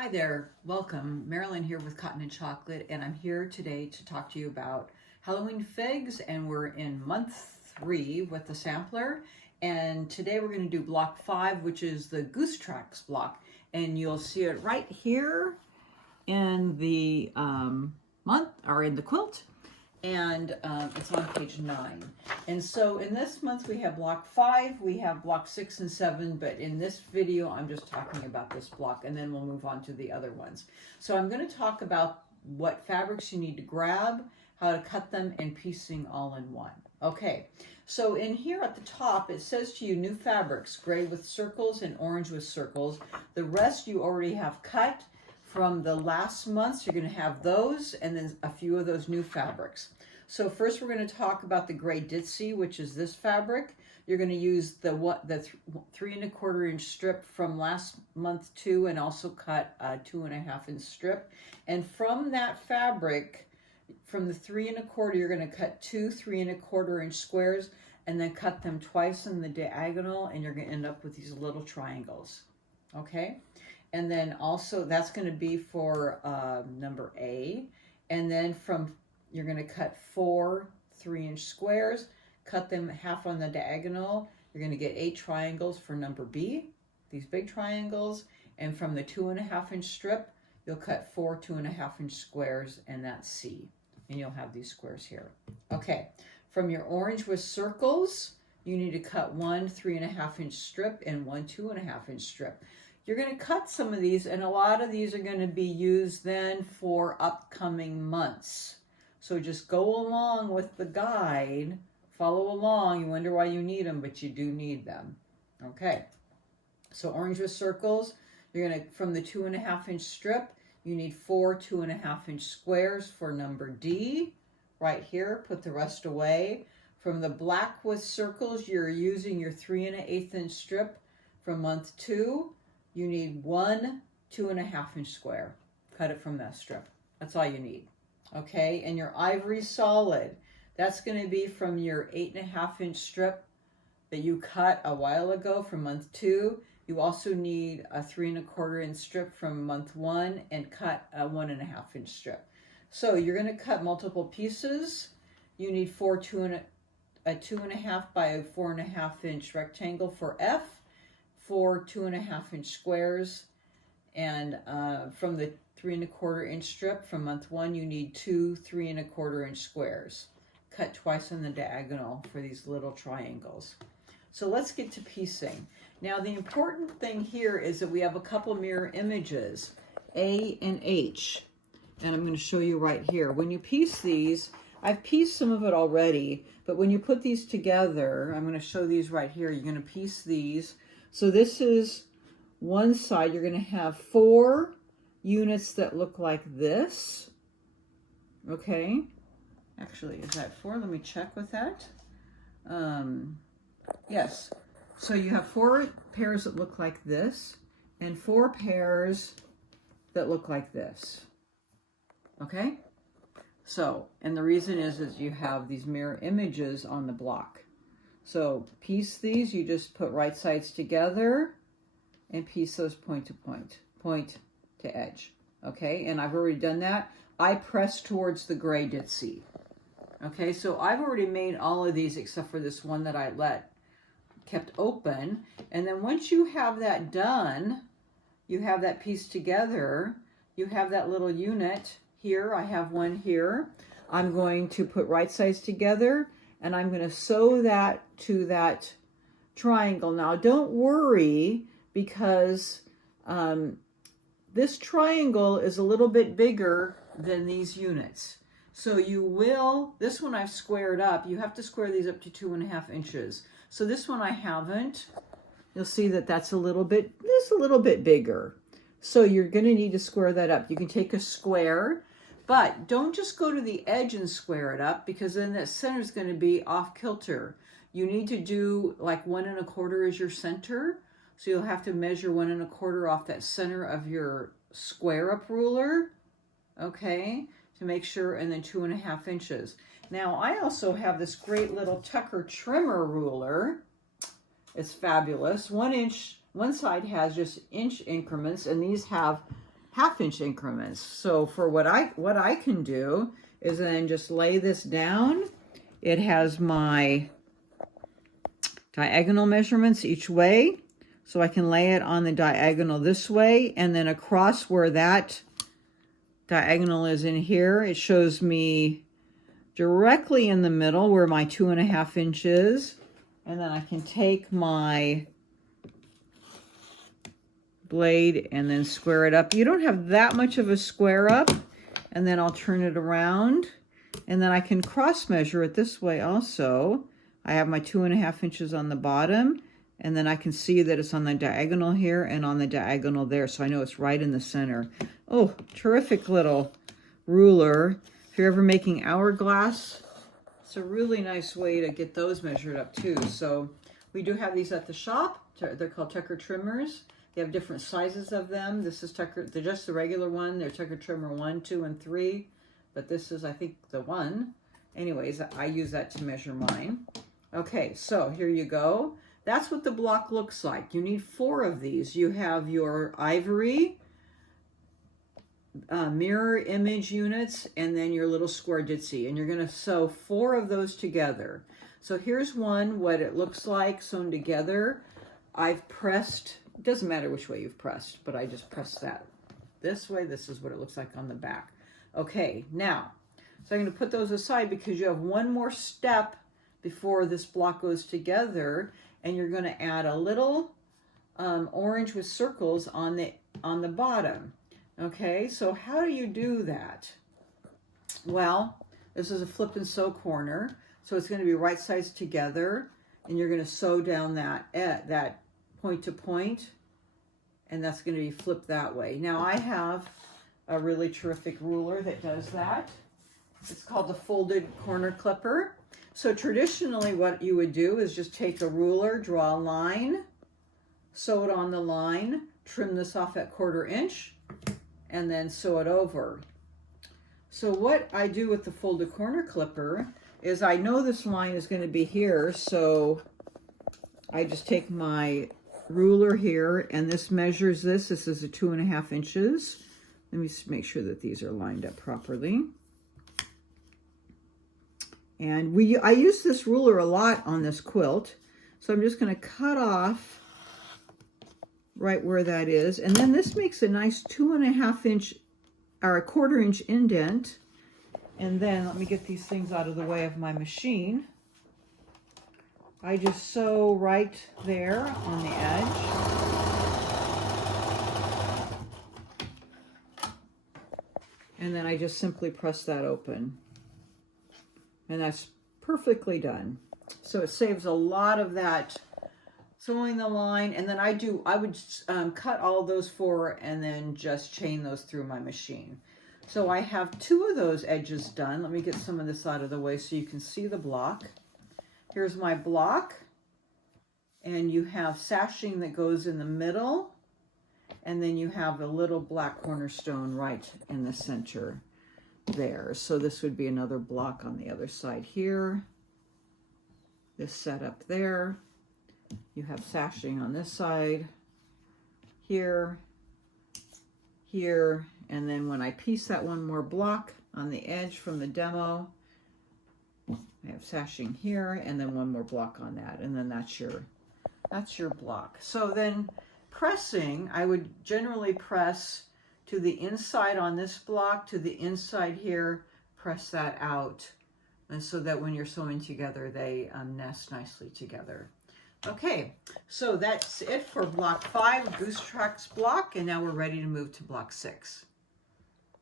Hi there, welcome. Marilyn here with Cotton and Chocolate, and I'm here today to talk to you about Halloween figs, and we're in month 3 with the sampler. And today we're going to do block 5, which is the Goose Tracks block, and you'll see it right here in the month, or in the quilt, and it's on page 9. And so in this month we have block 5, we have block 6 and 7, but in this video I'm just talking about this block, and then we'll move on to the other ones. So I'm going to talk about what fabrics you need to grab, how to cut them, and piecing all in one. Okay, so in here at the top it says to you new fabrics, gray with circles and orange with circles. The rest you already have cut from the last month, so you're going to have those and then a few of those new fabrics. So first we're going to talk about the gray Ditsy, which is this fabric. You're going to use the 3 1/4 inch strip from last month too, and also cut a 2 1/2 inch strip. And from that fabric, from the 3 1/4, you're going to cut 2 3 1/4 inch squares and then cut them twice in the diagonal, and you're going to end up with these little triangles. Okay? And then also that's going to be for number A. And then you're going to cut 4 3-inch squares, cut them half on the diagonal. You're going to get 8 triangles for number B, these big triangles. And from the 2 1/2 inch strip, you'll cut 4 2 1/2 inch squares, and that's C. And you'll have these squares here. Okay, from your orange with circles, you need to cut 1 3 1/2 inch strip and 1 2 1/2 inch strip. You're going to cut some of these, and a lot of these are going to be used then for upcoming months. So just go along with the guide, follow along. You wonder why you need them, but you do need them. Okay, so orange with circles, you're going to, from the 2 1/2 inch strip, you need 4 2 1/2 inch squares for number D. Right here, put the rest away. From the black with circles, you're using your 3 1/8 inch strip from month 2. You need 1 2 1/2 inch square. Cut it from that strip. That's all you need. Okay, and your ivory solid, that's going to be from your 8 1/2 inch strip that you cut a while ago from month 2. You also need a 3 1/4 inch strip from month 1 and cut a 1 1/2 inch strip. So you're going to cut multiple pieces. You need a 2 1/2 by 4 1/2 inch rectangle for F, 4 2 1/2 inch squares, and from the 3 1/4 inch strip from month 1, you need 2 3 1/4 inch squares. Cut twice on the diagonal for these little triangles. So let's get to piecing. Now the important thing here is that we have a couple mirror images, A and H, and I'm going to show you right here. When you piece these, I've pieced some of it already, but when you put these together, I'm going to show these right here. You're going to piece these. So this is one side. You're going to have 4 units that look like this. Okay. Actually, is that 4? Let me check with that. Yes. So you have 4 pairs that look like this and 4 pairs that look like this. Okay? So, and the reason is you have these mirror images on the block. So piece these, you just put right sides together and piece those point to point, point to edge. Okay, and I've already done that. I press towards the gray Ditsy. Okay, so I've already made all of these except for this one that I kept open. And then once you have that done, you have that piece together, you have that little unit here. I have one here. I'm going to put right sides together, and I'm going to sew that to that triangle. Now, don't worry, because this triangle is a little bit bigger than these units. So you will, this one I've squared up. You have to square these up to 2 1/2 inches. So this one I haven't. You'll see that that's a little bit bigger. So you're going to need to square that up. You can take a square, but don't just go to the edge and square it up, because then that center is going to be off kilter. You need to do like 1 1/4 is your center. So you'll have to measure 1 1/4 off that center of your square up ruler. Okay, to make sure, and then 2 1/2 inches. Now I also have this great little Tucker trimmer ruler. It's fabulous. 1 inch, one side has just inch increments, and these have 1/2 inch increments. So for what I can do is then just lay this down. It has my diagonal measurements each way. So I can lay it on the diagonal this way, and then across where that diagonal is in here, it shows me directly in the middle where my 2.5 inches. And then I can take my blade and then square it up. You don't have that much of a square up, and then I'll turn it around, and then I can cross measure it this way also. I have my 2.5 inches on the bottom, and then I can see that it's on the diagonal here and on the diagonal there, so I know it's right in the center. Oh, terrific little ruler. If you're ever making hourglass, it's a really nice way to get those measured up too. So we do have these at the shop. They're called Tucker trimmers. They have different sizes of them. This is Tucker, they're just the regular one. They're Tucker trimmer 1, 2, and 3. But this is, I think, the 1. Anyways, I use that to measure mine. Okay, so here you go. That's what the block looks like. You need 4 of these. You have your ivory, mirror image units, and then your little square Ditsy. And you're going to sew 4 of those together. So here's one, what it looks like sewn together. I've pressed, it doesn't matter which way you've pressed, but I just pressed that this way. This is what it looks like on the back. Okay, now, so I'm going to put those aside because you have one more step before this block goes together, and you're going to add a little orange with circles on the bottom. Okay, so how do you do that? Well, this is a flip and sew corner, so it's going to be right sides together, and you're going to sew down that point to point, and that's going to be flipped that way. Now I have a really terrific ruler that does that. It's called the folded corner clipper. So traditionally what you would do is just take a ruler, draw a line, sew it on the line, trim this off at 1/4 inch, and then sew it over. So what I do with the folded corner clipper is I know this line is going to be here, so I just take my ruler here, and this measures this. This is a 2.5 inches. Let me make sure that these are lined up properly. And I use this ruler a lot on this quilt, so I'm just going to cut off right where that is, and then this makes a nice 2.5 inch or a 1/4 inch indent. And then let me get these things out of the way of my machine. I just sew right there on the edge. And then I just simply press that open. And that's perfectly done. So it saves a lot of that sewing the line. And then I would cut all those 4 and then just chain those through my machine. So I have 2 of those edges done. Let me get some of this out of the way so you can see the block. Here's my block. And you have sashing that goes in the middle. And then you have a little black cornerstone right in the center there. So this would be another block on the other side here. This set up there. You have sashing on this side, here, here, and then when I piece that one more block on the edge from the demo, I have sashing here, and then one more block on that, and then that's your block. So then pressing, I would generally press to the inside on this block, to the inside here, press that out, and so that when you're sewing together, they nest nicely together. Okay, so that's it for block 5, Goose Tracks block, and now we're ready to move to block 6.